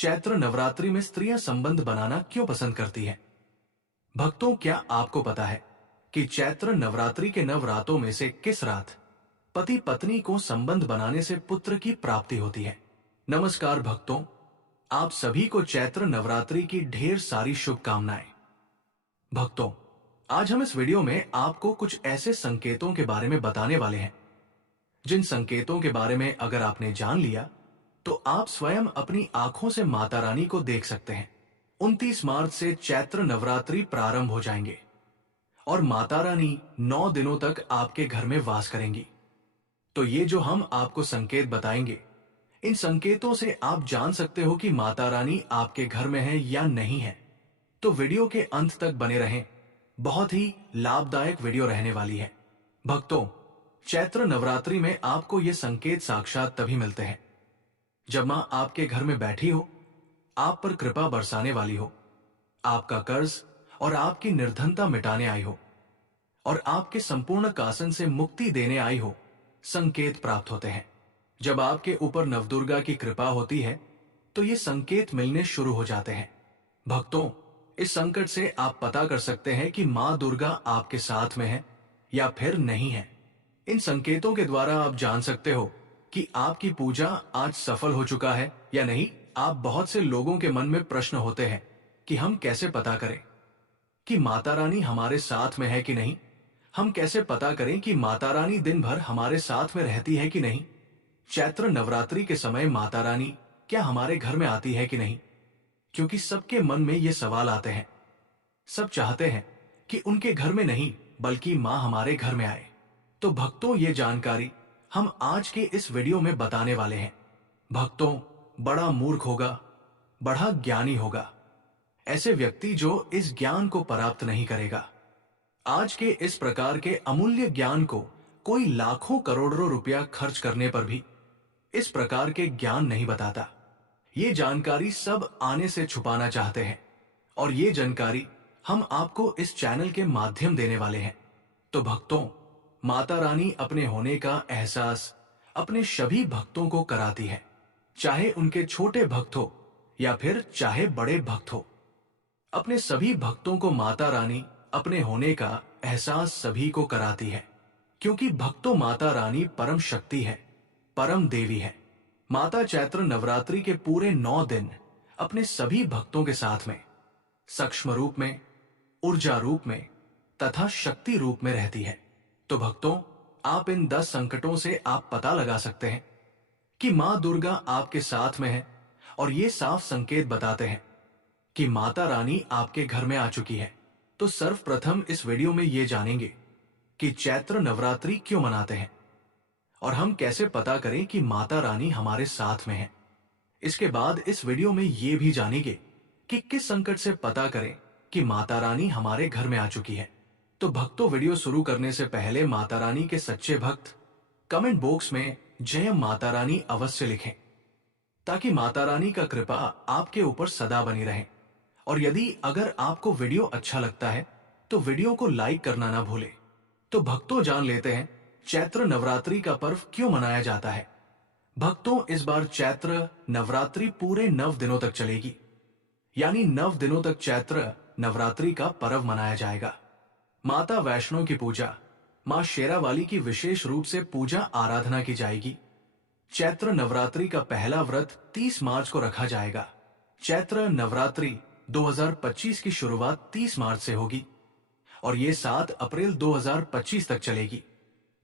चैत्र नवरात्रि में स्त्रियां संबंध बनाना क्यों पसंद करती हैं? भक्तों, क्या आपको पता है कि चैत्र नवरात्रि के नवरातों में से किस रात पति पत्नी को संबंध बनाने से पुत्र की प्राप्ति होती है? नमस्कार भक्तों, आप सभी को चैत्र नवरात्रि की ढेर सारी शुभकामनाएं। भक्तों, आज हम इस वीडियो में आपको कुछ ऐसे संकेतों के बारे में बताने वाले हैं जिन संकेतों के बारे में अगर आपने जान लिया तो आप स्वयं अपनी आंखों से माता रानी को देख सकते हैं। 29 मार्च से चैत्र नवरात्रि प्रारंभ हो जाएंगे और माता रानी 9 दिनों तक आपके घर में वास करेंगी। तो ये जो हम आपको संकेत बताएंगे, इन संकेतों से आप जान सकते हो कि माता रानी आपके घर में है या नहीं है। तो वीडियो के अंत तक बने रहें, बहुत ही लाभदायक वीडियो रहने वाली है। भक्तों, चैत्र नवरात्रि में आपको ये संकेत साक्षात तभी मिलते हैं जब मां आपके घर में बैठी हो, आप पर कृपा बरसाने वाली हो, आपका कर्ज और आपकी निर्धनता मिटाने आई हो और आपके संपूर्ण कासन से मुक्ति देने आई हो। संकेत प्राप्त होते हैं। जब आपके ऊपर नवदुर्गा की कृपा होती है तो ये संकेत मिलने शुरू हो जाते हैं। भक्तों, इस संकट से आप पता कर सकते हैं कि मां दुर्गा आपके साथ में है या फिर नहीं है। इन संकेतों के द्वारा आप जान सकते हो कि आपकी पूजा आज सफल हो चुका है या नहीं। आप बहुत से लोगों के मन में प्रश्न होते हैं कि हम कैसे पता करें कि माता रानी हमारे साथ में है कि नहीं। हम कैसे पता करें कि माता रानी दिन भर हमारे साथ में रहती है कि नहीं। चैत्र नवरात्रि के समय माता रानी क्या हमारे घर में आती है कि नहीं, क्योंकि सबके मन में ये सवाल आते हैं। सब चाहते हैं कि उनके घर में नहीं बल्कि मां हमारे घर में आए। तो भक्तों, ये जानकारी हम आज के इस वीडियो में बताने वाले हैं। भक्तों, बड़ा मूर्ख होगा, बड़ा ज्ञानी होगा ऐसे व्यक्ति जो इस ज्ञान को प्राप्त नहीं करेगा। आज के इस प्रकार के अमूल्य ज्ञान को कोई लाखों करोड़ों रुपया खर्च करने पर भी इस प्रकार के ज्ञान नहीं बताता। ये जानकारी सब आने से छुपाना चाहते हैं और ये जानकारी हम आपको इस चैनल के माध्यम देने वाले हैं। तो भक्तों, माता रानी अपने होने का एहसास अपने सभी भक्तों को कराती है, चाहे उनके छोटे भक्त हो या फिर चाहे बड़े भक्त हो। अपने सभी भक्तों को माता रानी अपने होने का एहसास सभी को कराती है, क्योंकि भक्तों माता रानी परम शक्ति है, परम देवी है। माता चैत्र नवरात्रि के पूरे 9 दिन अपने सभी भक्तों के साथ में सूक्ष्म रूप में, ऊर्जा रूप में तथा शक्ति रूप में रहती है। तो भक्तों, आप इन 10 संकटों से आप पता लगा सकते हैं कि मां दुर्गा आपके साथ में है और ये साफ संकेत बताते हैं कि माता रानी आपके घर में आ चुकी है। तो सर्वप्रथम इस वीडियो में ये जानेंगे कि चैत्र नवरात्रि क्यों मनाते हैं और हम कैसे पता करें कि माता रानी हमारे साथ में है। इसके बाद इस वीडियो में ये भी जानेंगे कि किस संकट से पता करें कि माता रानी हमारे घर में आ चुकी है। तो भक्तों, वीडियो शुरू करने से पहले माता रानी के सच्चे भक्त कमेंट बॉक्स में जय माता रानी अवश्य लिखें, ताकि माता रानी का कृपा आपके ऊपर सदा बनी रहे। और यदि अगर आपको वीडियो अच्छा लगता है तो वीडियो को लाइक करना ना भूलें। तो भक्तों, जान लेते हैं चैत्र नवरात्रि का पर्व क्यों मनाया जाता है। भक्तों, इस बार चैत्र नवरात्रि पूरे 9 दिनों तक चलेगी, यानी 9 दिनों तक चैत्र नवरात्रि का पर्व मनाया जाएगा। माता वैष्णो की पूजा, मां शेरावाली की विशेष रूप से पूजा आराधना की जाएगी। चैत्र नवरात्रि का पहला व्रत 30 मार्च को रखा जाएगा। चैत्र नवरात्रि 2025 की शुरुआत 30 मार्च से होगी और ये 7 अप्रैल 2025 तक चलेगी।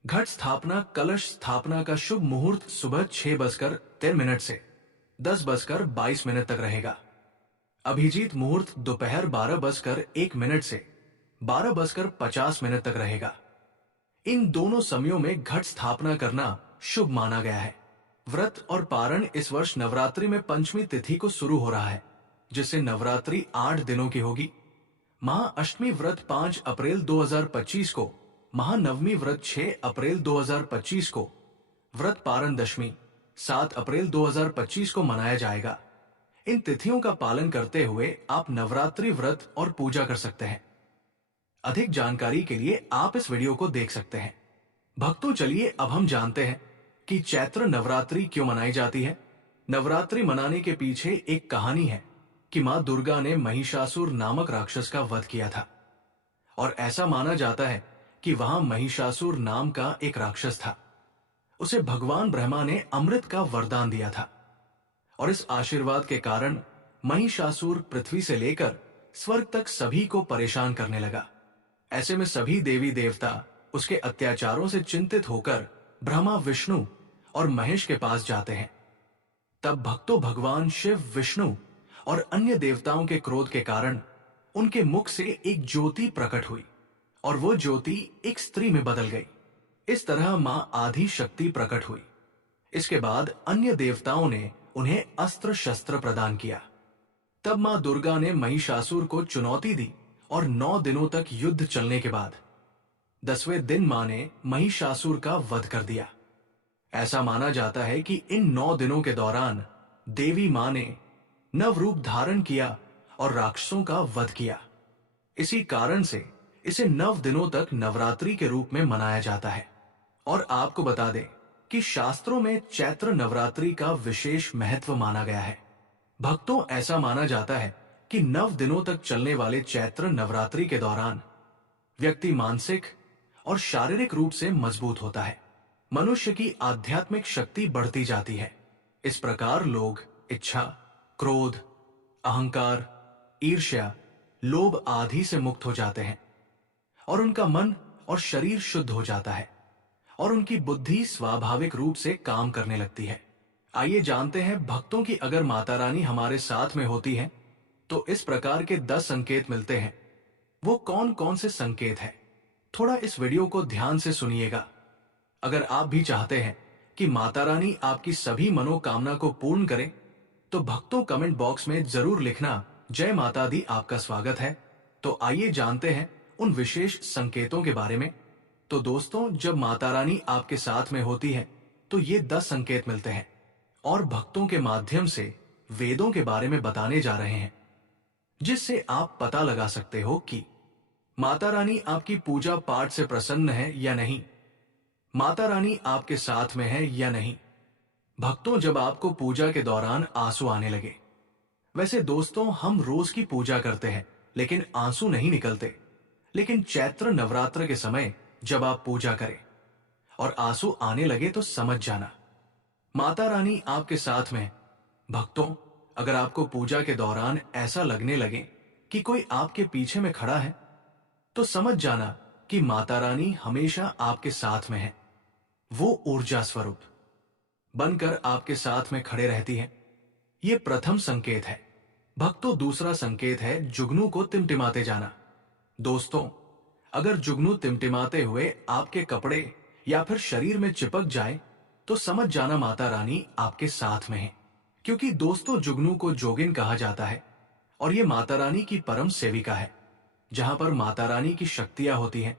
घट स्थापना, कलश स्थापना का शुभ मुहूर्त सुबह 6:13 से 10:22 तक रहेगा। अभिजीत मुहूर्त दोपहर 12:01 से 12:50 तक रहेगा। इन दोनों समयों में घट स्थापना करना शुभ माना गया है। व्रत और पारण इस वर्ष नवरात्रि में पंचमी तिथि को शुरू हो रहा है, जिससे नवरात्रि 8 दिनों की होगी। महाअष्टमी व्रत 5 अप्रैल 2025 को, महानवमी व्रत 6 अप्रैल 2025 को, व्रत पारण दशमी 7 अप्रैल 2025 को मनाया जाएगा। इन तिथियों का पालन करते हुए आप नवरात्रि व्रत और पूजा कर सकते हैं। अधिक जानकारी के लिए आप इस वीडियो को देख सकते हैं। भक्तों, चलिए अब हम जानते हैं कि चैत्र नवरात्रि क्यों मनाई जाती है। नवरात्रि मनाने के पीछे एक कहानी है कि मां दुर्गा ने महिषासुर नामक राक्षस का वध किया था। और ऐसा माना जाता है कि वहां महिषासुर नाम का एक राक्षस था। उसे भगवान ब्रह्मा ने अमृत का वरदान दिया था और इस आशीर्वाद के कारण महिषासुर पृथ्वी से लेकर स्वर्ग तक सभी को परेशान करने लगा। ऐसे में सभी देवी देवता उसके अत्याचारों से चिंतित होकर ब्रह्मा, विष्णु और महेश के पास जाते हैं। तब भक्तों भगवान शिव, विष्णु और अन्य देवताओं के क्रोध के कारण उनके मुख से एक ज्योति प्रकट हुई और वो ज्योति एक स्त्री में बदल गई। इस तरह मां आदि शक्ति प्रकट हुई। इसके बाद अन्य देवताओं ने उन्हें अस्त्र शस्त्र प्रदान किया। तब मां दुर्गा ने महिषासुर को चुनौती दी और 9 दिनों तक युद्ध चलने के बाद 10वें दिन मां ने महिषासुर का वध कर दिया। ऐसा माना जाता है कि इन 9 दिनों के दौरान देवी मां ने नव रूप धारण किया और राक्षसों का वध किया। इसी कारण से इसे 9 दिनों तक नवरात्रि के रूप में मनाया जाता है। और आपको बता दें कि शास्त्रों में चैत्र नवरात्रि का विशेष महत्व माना गया है। भक्तों, ऐसा माना जाता है कि 9 दिनों तक चलने वाले चैत्र नवरात्रि के दौरान व्यक्ति मानसिक और शारीरिक रूप से मजबूत होता है। मनुष्य की आध्यात्मिक शक्ति बढ़ती जाती है। इस प्रकार लोग इच्छा, क्रोध, अहंकार, ईर्ष्या, लोभ आदि से मुक्त हो जाते हैं और उनका मन और शरीर शुद्ध हो जाता है और उनकी बुद्धि स्वाभाविक रूप से काम करने लगती है। आइए जानते हैं भक्तों की अगर माता रानी हमारे साथ में होती है तो इस प्रकार के 10 संकेत मिलते हैं। वो कौन कौन से संकेत हैं? थोड़ा इस वीडियो को ध्यान से सुनिएगा। अगर आप भी चाहते हैं कि माता रानी आपकी सभी मनोकामना को पूर्ण करे तो भक्तों कमेंट बॉक्स में जरूर लिखना, जय माता दी, आपका स्वागत है। तो आइए जानते हैं उन विशेष संकेतों के बारे में। तो दोस्तों, जब माता रानी आपके साथ में होती है तो ये 10 संकेत मिलते हैं और भक्तों के माध्यम से वेदों के बारे में बताने जा रहे हैं, जिससे आप पता लगा सकते हो कि माता रानी आपकी पूजा पाठ से प्रसन्न है या नहीं, माता रानी आपके साथ में है या नहीं। भक्तों, जब आपको पूजा के दौरान आंसू आने लगे, वैसे दोस्तों हम रोज की पूजा करते हैं लेकिन आंसू नहीं निकलते, लेकिन चैत्र नवरात्र के समय जब आप पूजा करें और आंसू आने लगे तो समझ जाना माता रानी आपके साथ में। भक्तों, अगर आपको पूजा के दौरान ऐसा लगने लगे कि कोई आपके पीछे में खड़ा है तो समझ जाना कि माता रानी हमेशा आपके साथ में है। वो ऊर्जा स्वरूप बनकर आपके साथ में खड़े रहती है। ये प्रथम संकेत है। भक्तों, दूसरा संकेत है जुगनू को टिमटिमाते जाना। दोस्तों, अगर जुगनू टिमटिमाते हुए आपके कपड़े या फिर शरीर में चिपक जाए तो समझ जाना माता रानी आपके साथ में है। क्योंकि दोस्तों, जुगनू को जोगिन कहा जाता है और ये माता रानी की परम सेविका है। जहां पर माता रानी की शक्तियां होती हैं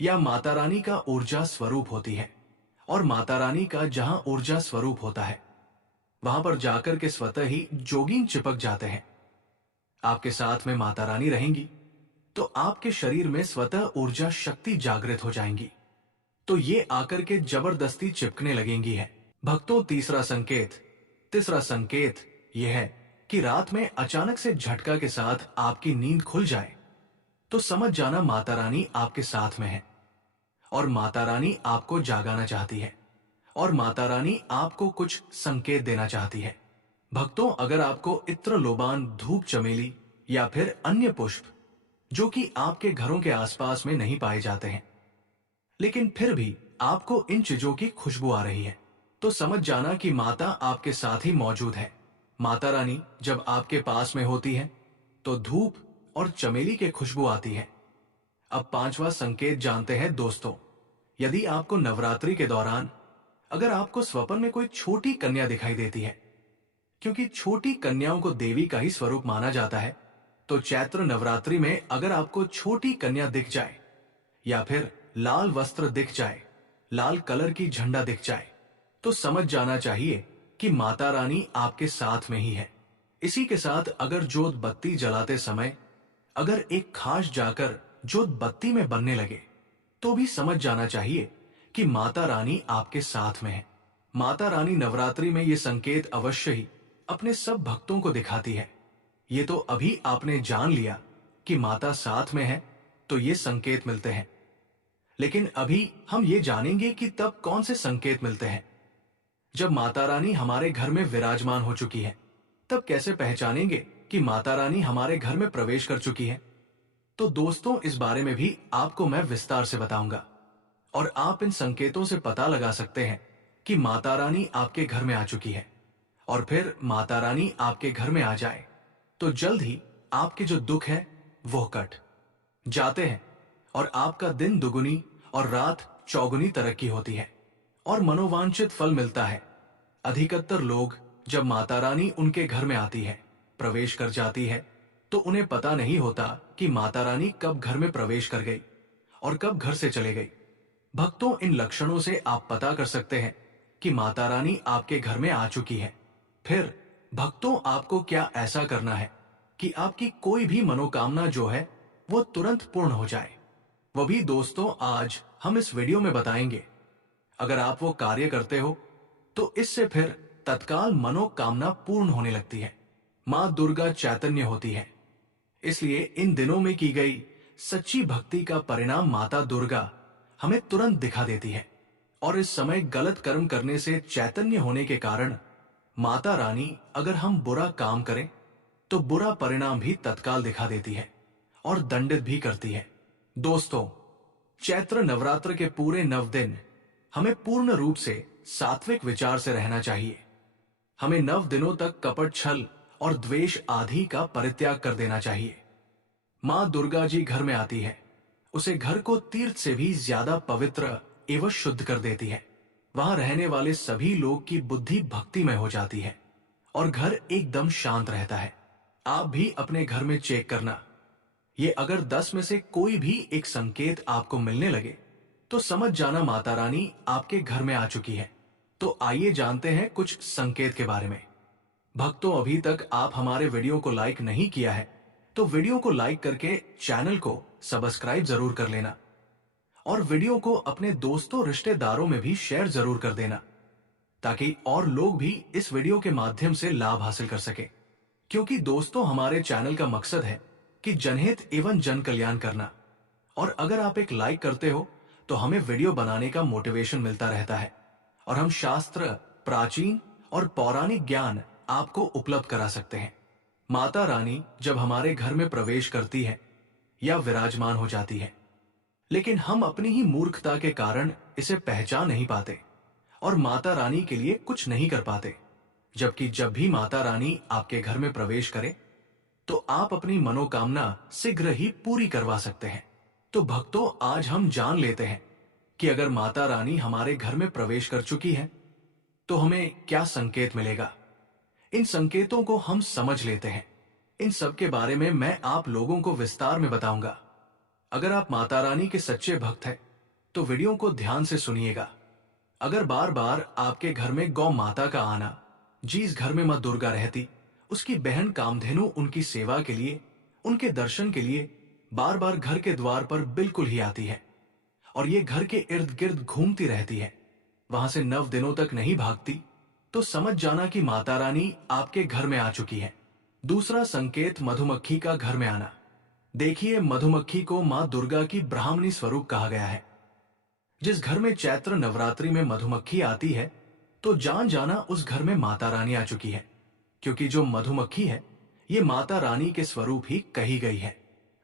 या माता रानी का ऊर्जा स्वरूप होती है, और माता रानी का जहां ऊर्जा स्वरूप होता है वहां पर जाकर के स्वतः ही जोगिन चिपक जाते हैं। आपके साथ में माता रानी रहेंगी तो आपके शरीर में स्वतः ऊर्जा शक्ति जागृत हो जाएंगी, तो ये आकर के जबरदस्ती चिपकने लगेंगी है। भक्तों, तीसरा संकेत यह है कि रात में अचानक से झटका के साथ आपकी नींद खुल जाए तो समझ जाना माता रानी आपके साथ में है और माता रानी आपको जागाना चाहती है और माता रानी आपको कुछ संकेत देना चाहती है। भक्तों, अगर आपको इत्र, लोबान, धूप चमेली या फिर अन्य पुष्प जो कि आपके घरों के आसपास में नहीं पाए जाते हैं, लेकिन फिर भी आपको इन चीजों की खुशबू आ रही है तो समझ जाना कि माता आपके साथ ही मौजूद है। माता रानी जब आपके पास में होती है तो धूप और चमेली की खुशबू आती है। अब 5वां संकेत जानते हैं दोस्तों। यदि आपको नवरात्रि के दौरान अगर आपको स्वप्न में कोई छोटी कन्या दिखाई देती है, क्योंकि छोटी कन्याओं को देवी का ही स्वरूप माना जाता है, तो चैत्र नवरात्रि में अगर आपको छोटी कन्या दिख जाए या फिर लाल वस्त्र दिख जाए, लाल कलर की झंडा दिख जाए, तो समझ जाना चाहिए कि माता रानी आपके साथ में ही है। इसी के साथ अगर जोत बत्ती जलाते समय अगर एक खास जाकर जोत बत्ती में बनने लगे तो भी समझ जाना चाहिए कि माता रानी आपके साथ में है। माता रानी नवरात्रि में ये संकेत अवश्य ही अपने सब भक्तों को दिखाती है। ये तो अभी आपने जान लिया कि माता साथ में है, तो ये संकेत मिलते हैं। लेकिन अभी हम ये जानेंगे कि तब कौन से संकेत मिलते हैं। जब माता रानी हमारे घर में विराजमान हो चुकी है, तब कैसे पहचानेंगे कि माता रानी हमारे घर में प्रवेश कर चुकी है? तो दोस्तों, इस बारे में भी आपको मैं विस्तार से बताऊंगा और आप इन संकेतों से पता लगा सकते हैं कि माता रानी आपके घर में आ चुकी है। और फिर माता रानी आपके घर में आ जाए तो जल्द ही आपके जो दुख है वो कट जाते हैं और आपका दिन दुगुनी और रात चौगुनी तरक्की होती है और मनोवांछित फल मिलता है। अधिकतर लोग जब माता रानी उनके घर में आती है, प्रवेश कर जाती है, तो उन्हें पता नहीं होता कि माता रानी कब घर में प्रवेश कर गई और कब घर से चले गई। भक्तों, इन लक्षणों से आप पता कर सकते हैं कि माता रानी आपके घर में आ चुकी है। फिर भक्तों, आपको क्या ऐसा करना है कि आपकी कोई भी मनोकामना जो है वो तुरंत पूर्ण हो जाए। वो भी दोस्तों आज हम इस वीडियो में बताएंगे। अगर आप वो कार्य करते हो तो इससे फिर तत्काल मनोकामना पूर्ण होने लगती है। मां दुर्गा चैतन्य होती है, इसलिए इन दिनों में की गई सच्ची भक्ति का परिणाम माता दुर्गा हमें तुरंत दिखा देती है। और इस समय गलत कर्म करने से चैतन्य होने के कारण माता रानी अगर हम बुरा काम करें तो बुरा परिणाम भी तत्काल दिखा देती है और दंडित भी करती है। दोस्तों, चैत्र नवरात्र के पूरे 9 दिन हमें पूर्ण रूप से सात्विक विचार से रहना चाहिए। हमें 9 दिनों तक कपट, छल और द्वेष आदि का परित्याग कर देना चाहिए। मां दुर्गा जी घर में आती है, उसे घर को तीर्थ से भी ज्यादा पवित्र एवं शुद्ध कर देती है। वहां रहने वाले सभी लोग की बुद्धि भक्तिमय हो जाती है और घर एकदम शांत रहता है। आप भी अपने घर में चेक करना, ये अगर 10 में से कोई भी एक संकेत आपको मिलने लगे तो समझ जाना माता रानी आपके घर में आ चुकी है। तो आइए जानते हैं कुछ संकेत के बारे में। भक्तों, अभी तक आप हमारे वीडियो को लाइक नहीं किया है तो वीडियो को लाइक करके चैनल को सब्सक्राइब जरूर कर लेना और वीडियो को अपने दोस्तों रिश्तेदारों में भी शेयर जरूर कर देना, ताकि और लोग भी इस वीडियो के माध्यम से लाभ हासिल कर सके। क्योंकि दोस्तों, हमारे चैनल का मकसद है कि जनहित एवं जन कल्याण करना। और अगर आप एक लाइक करते हो तो हमें वीडियो बनाने का मोटिवेशन मिलता रहता है और हम शास्त्र, प्राचीन और पौराणिक ज्ञान आपको उपलब्ध करा सकते हैं। माता रानी जब हमारे घर में प्रवेश करती है या विराजमान हो जाती है, लेकिन हम अपनी ही मूर्खता के कारण इसे पहचान नहीं पाते और माता रानी के लिए कुछ नहीं कर पाते। जबकि जब भी माता रानी आपके घर में प्रवेश करे तो आप अपनी मनोकामना शीघ्र ही पूरी करवा सकते हैं। तो भक्तों, आज हम जान लेते हैं कि अगर माता रानी हमारे घर में प्रवेश कर चुकी है तो हमें क्या संकेत मिलेगा। इन संकेतों को हम समझ लेते हैं। इन सब के बारे में मैं आप लोगों को विस्तार में बताऊंगा। अगर आप माता रानी के सच्चे भक्त हैं तो वीडियो को ध्यान से सुनिएगा। अगर बार बार आपके घर में गौ माता का आना, जिस घर में मां दुर्गा रहती, उसकी बहन कामधेनु उनकी सेवा के लिए, उनके दर्शन के लिए बार बार घर के द्वार पर बिल्कुल ही आती है और ये घर के इर्द गिर्द घूमती रहती है, वहां से 9 दिनों तक नहीं भागती, तो समझ जाना कि माता रानी आपके घर में आ चुकी है। दूसरा संकेत, मधुमक्खी का घर में आना। देखिए, मधुमक्खी को मां दुर्गा की ब्राह्मणी स्वरूप कहा गया है। जिस घर में चैत्र नवरात्रि में मधुमक्खी आती है तो जान जाना उस घर में माता रानी आ चुकी है, क्योंकि जो मधुमक्खी है ये माता रानी के स्वरूप ही कही गई है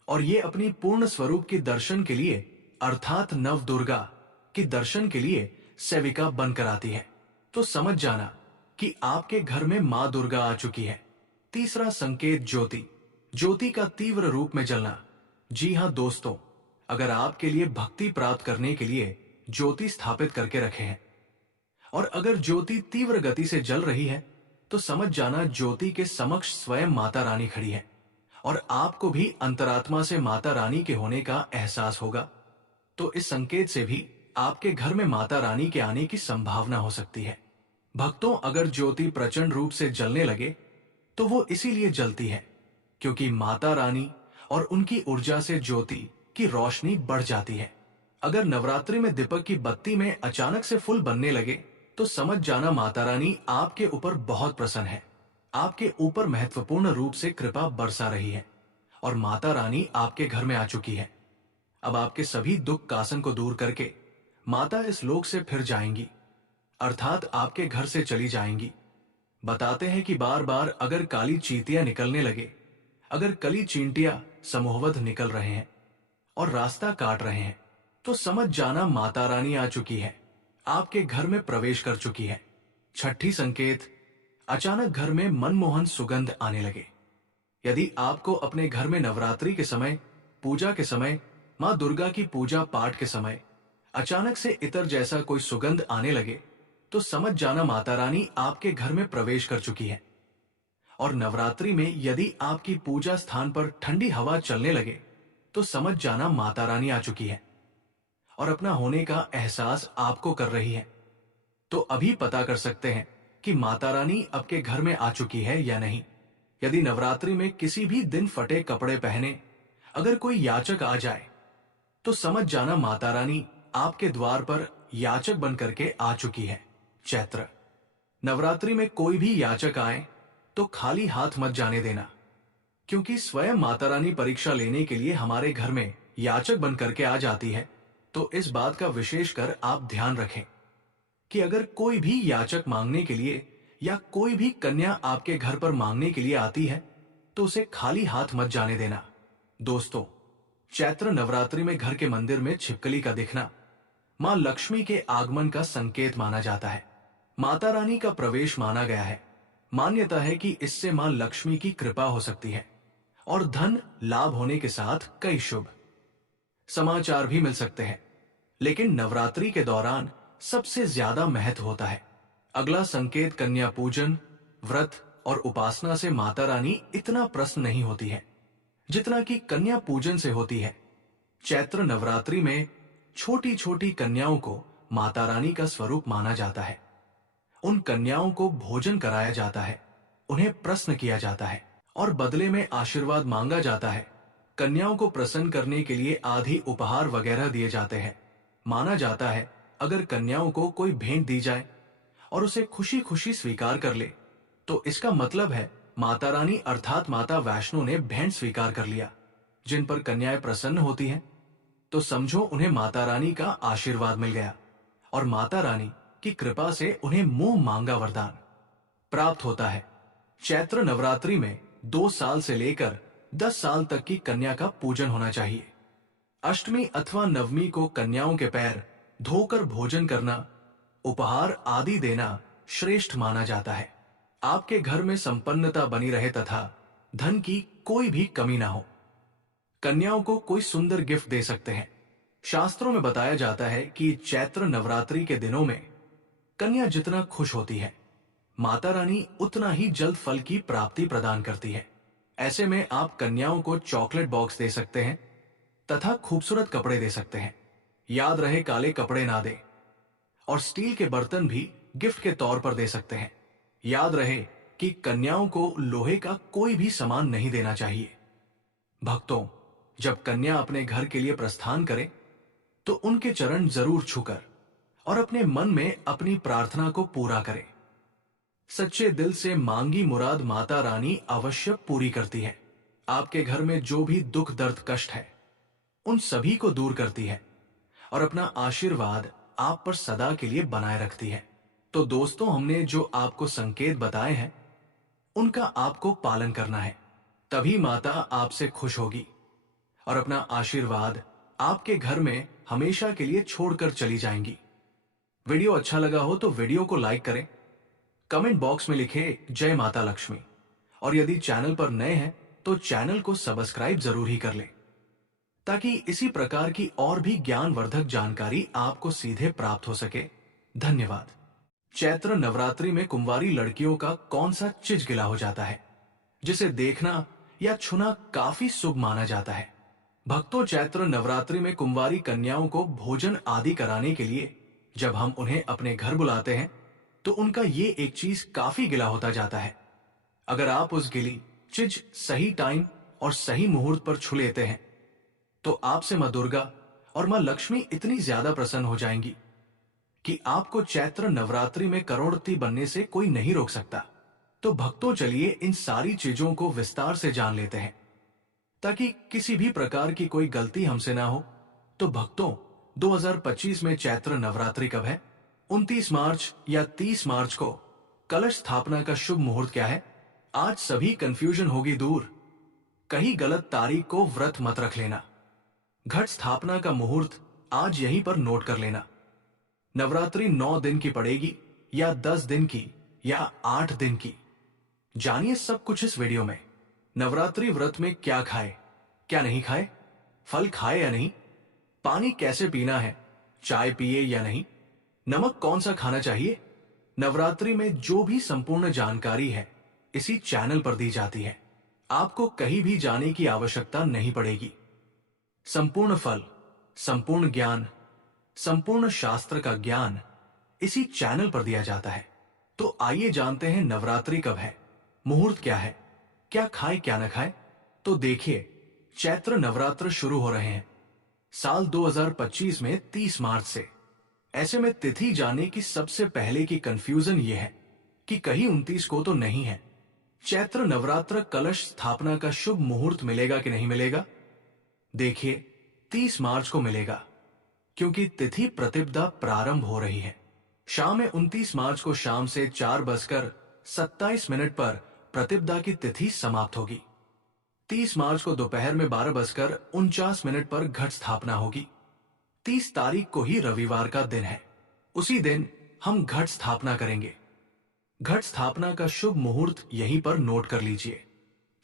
और ये अपनी पूर्ण स्वरूप के दर्शन के लिए अर्थात नव दुर्गा के दर्शन के लिए सेविका बनकर आती है। तो समझ जाना कि आपके घर में मां दुर्गा आ चुकी है। तीसरा संकेत, ज्योति। ज्योति का तीव्र रूप में जलना। जी हां दोस्तों, अगर आपके लिए भक्ति प्राप्त करने के लिए ज्योति स्थापित करके रखे हैं और अगर ज्योति तीव्र गति से जल रही है तो समझ जाना ज्योति के समक्ष स्वयं माता रानी खड़ी है और आपको भी अंतरात्मा से माता रानी के होने का एहसास होगा। तो इस संकेत से भी आपके घर में माता रानी के आने की संभावना हो सकती है। भक्तों, अगर ज्योति प्रचंड रूप से जलने लगे तो वो इसीलिए जलती है क्योंकि माता रानी और उनकी ऊर्जा से ज्योति की रोशनी बढ़ जाती है। अगर नवरात्रि में दीपक की बत्ती में अचानक से फूल बनने लगे तो समझ जाना माता रानी आपके ऊपर बहुत प्रसन्न है। आपके ऊपर महत्वपूर्ण रूप से कृपा बरसा रही है और माता रानी आपके घर में आ चुकी है। अब आपके सभी दुख कासन को दूर करके माता इस लोक से फिर जाएंगी, अर्थात आपके घर से चली जाएंगी। बताते हैं कि बार बार अगर काली चींटियां निकलने लगे, अगर कली चींटियां समूहवध निकल रहे हैं और रास्ता काट रहे हैं, तो समझ जाना माता रानी आ चुकी है, आपके घर में प्रवेश कर चुकी है। छठी संकेत, अचानक घर में मनमोहन सुगंध आने लगे। यदि आपको अपने घर में नवरात्रि के समय, पूजा के समय, मां दुर्गा की पूजा पाठ के समय अचानक से इतर जैसा कोई सुगंध आने लगे, तो समझ जाना माता रानी आपके घर में प्रवेश कर चुकी है। और नवरात्रि में यदि आपकी पूजा स्थान पर ठंडी हवा चलने लगे, तो समझ जाना माता रानी आ चुकी है और अपना होने का एहसास आपको कर रही है। तो अभी पता कर सकते हैं कि माता रानी आपके घर में आ चुकी है या नहीं। यदि नवरात्रि में किसी भी दिन फटे कपड़े पहने अगर कोई याचक आ जाए, तो समझ जाना माता रानी आपके द्वार पर याचक बन करके आ चुकी है। चैत्र नवरात्रि में कोई भी याचक आए तो खाली हाथ मत जाने देना, क्योंकि स्वयं माता रानी परीक्षा लेने के लिए हमारे घर में याचक बन करके आ जाती है। तो इस बात का विशेष कर आप ध्यान रखें कि अगर कोई भी याचक मांगने के लिए या कोई भी कन्या आपके घर पर मांगने के लिए आती है, तो उसे खाली हाथ मत जाने देना। दोस्तों, चैत्र नवरात्रि में घर के मंदिर में छिपकली का दिखना मां लक्ष्मी के आगमन का संकेत माना जाता है। माता रानी का प्रवेश माना गया है। मान्यता है कि इससे मां लक्ष्मी की कृपा हो सकती है और धन लाभ होने के साथ कई शुभ समाचार भी मिल सकते हैं। लेकिन नवरात्रि के दौरान सबसे ज्यादा महत्व होता है अगला संकेत, कन्या पूजन, व्रत और उपासना से माता रानी इतना प्रसन्न नहीं होती है जितना कि कन्या पूजन से होती है। चैत्र नवरात्रि में छोटी छोटी कन्याओं को माता रानी का स्वरूप माना जाता है। उन कन्याओं को भोजन कराया जाता है, उन्हें प्रश्न किया जाता है और बदले में आशीर्वाद मांगा जाता है। कन्याओं को प्रसन्न करने के लिए आदि उपहार वगैरह दिए जाते हैं। माना जाता है अगर कन्याओं को कोई भेंट दी जाए और उसे खुशी खुशी स्वीकार कर ले, तो इसका मतलब है माता रानी अर्थात माता वैष्णो ने भेंट स्वीकार कर लिया। जिन पर कन्याएं प्रसन्न होती हैं, तो समझो उन्हें माता रानी का आशीर्वाद मिल गया और माता रानी की कृपा से उन्हें मुंह मांगा वरदान प्राप्त होता है। चैत्र नवरात्रि में 2 साल से लेकर 10 साल तक की कन्या का पूजन होना चाहिए। अष्टमी अथवा नवमी को कन्याओं के पैर धोकर भोजन करना, उपहार आदि देना श्रेष्ठ माना जाता है। आपके घर में संपन्नता बनी रहे तथा धन की कोई भी कमी ना हो। कन्याओं को कोई सुंदर गिफ्ट दे सकते हैं। शास्त्रों में बताया जाता है कि चैत्र नवरात्रि के दिनों में कन्या जितना खुश होती है, माता रानी उतना ही जल्द फल की प्राप्ति प्रदान करती है। ऐसे में आप कन्याओं को चॉकलेट बॉक्स दे सकते हैं तथा खूबसूरत कपड़े दे सकते हैं। याद रहे काले कपड़े ना दे और स्टील के बर्तन भी गिफ्ट के तौर पर दे सकते हैं। याद रहे कि कन्याओं को लोहे का कोई भी सामान नहीं देना चाहिए। भक्तों, जब कन्या अपने घर के लिए प्रस्थान करे तो उनके चरण जरूर छूकर और अपने मन में अपनी प्रार्थना को पूरा करे। सच्चे दिल से मांगी मुराद माता रानी अवश्य पूरी करती है। आपके घर में जो भी दुख दर्द कष्ट है, उन सभी को दूर करती है और अपना आशीर्वाद आप पर सदा के लिए बनाए रखती है। तो दोस्तों, हमने जो आपको संकेत बताए हैं, उनका आपको पालन करना है, तभी माता आपसे खुश होगी और अपना आशीर्वाद आपके घर में हमेशा के लिए छोड़कर चली जाएंगी। वीडियो अच्छा लगा हो तो वीडियो को लाइक करें, कमेंट बॉक्स में लिखें जय माता लक्ष्मी और यदि चैनल पर नए हैं तो चैनल को सब्सक्राइब जरूर ही कर लें, ताकि इसी प्रकार की और भी ज्ञानवर्धक जानकारी आपको सीधे प्राप्त हो सके। धन्यवाद। चैत्र नवरात्रि में कुंवारी लड़कियों का कौन सा चिज गिला हो जाता है जिसे देखना या छूना काफी शुभ माना जाता है? भक्तों, चैत्र नवरात्रि में कुंवारी कन्याओं को भोजन आदि कराने के लिए जब हम उन्हें अपने घर बुलाते हैं, तो उनका ये एक चीज काफी गिला होता जाता है। अगर आप उस गिली चीज सही टाइम और सही मुहूर्त पर छू लेते हैं, तो आपसे मां दुर्गा और मां लक्ष्मी इतनी ज्यादा प्रसन्न हो जाएंगी कि आपको चैत्र नवरात्रि में करोड़पति बनने से कोई नहीं रोक सकता। तो भक्तों, चलिए इन सारी चीजों को विस्तार से जान लेते हैं ताकि किसी भी प्रकार की कोई गलती हमसे ना हो। तो भक्तों, 2025 में चैत्र नवरात्रि कब है? 29 मार्च या 30 मार्च को? कलश स्थापना का शुभ मुहूर्त क्या है? आज सभी कंफ्यूजन होगी दूर। कहीं गलत तारीख को व्रत मत रख लेना। घट स्थापना का मुहूर्त आज यहीं पर नोट कर लेना। नवरात्रि 9 दिन की पड़ेगी या 10 दिन की या 8 दिन की? जानिए सब कुछ इस वीडियो में। नवरात्रि व्रत में क्या खाए, क्या नहीं खाए, फल खाए या नहीं, पानी कैसे पीना है, चाय पिए या नहीं, नमक कौन सा खाना चाहिए। नवरात्रि में जो भी संपूर्ण जानकारी है इसी चैनल पर दी जाती है। आपको कहीं भी जाने की आवश्यकता नहीं पड़ेगी। संपूर्ण फल, संपूर्ण ज्ञान, संपूर्ण शास्त्र का ज्ञान इसी चैनल पर दिया जाता है। तो आइए जानते हैं नवरात्रि कब है, मुहूर्त क्या है, क्या खाए क्या न खाए। तो देखिए, चैत्र नवरात्र शुरू हो रहे हैं साल 2025 में 30 मार्च से। ऐसे में तिथि जाने की सबसे पहले की कंफ्यूजन यह है कि कहीं 29 को तो नहीं है। चैत्र नवरात्र कलश स्थापना का शुभ मुहूर्त मिलेगा कि नहीं मिलेगा? देखिए, 30 मार्च को मिलेगा क्योंकि तिथि प्रतिपदा प्रारंभ हो रही है। शाम में 29 मार्च को शाम से 4:27 पर प्रतिपदा की तिथि समाप्त होगी। 30 मार्च को दोपहर में 12:49 पर घट स्थापना होगी। 30 तारीख को ही रविवार का दिन है। उसी दिन हम घट स्थापना करेंगे। घट स्थापना का शुभ मुहूर्त यहीं पर नोट कर लीजिए।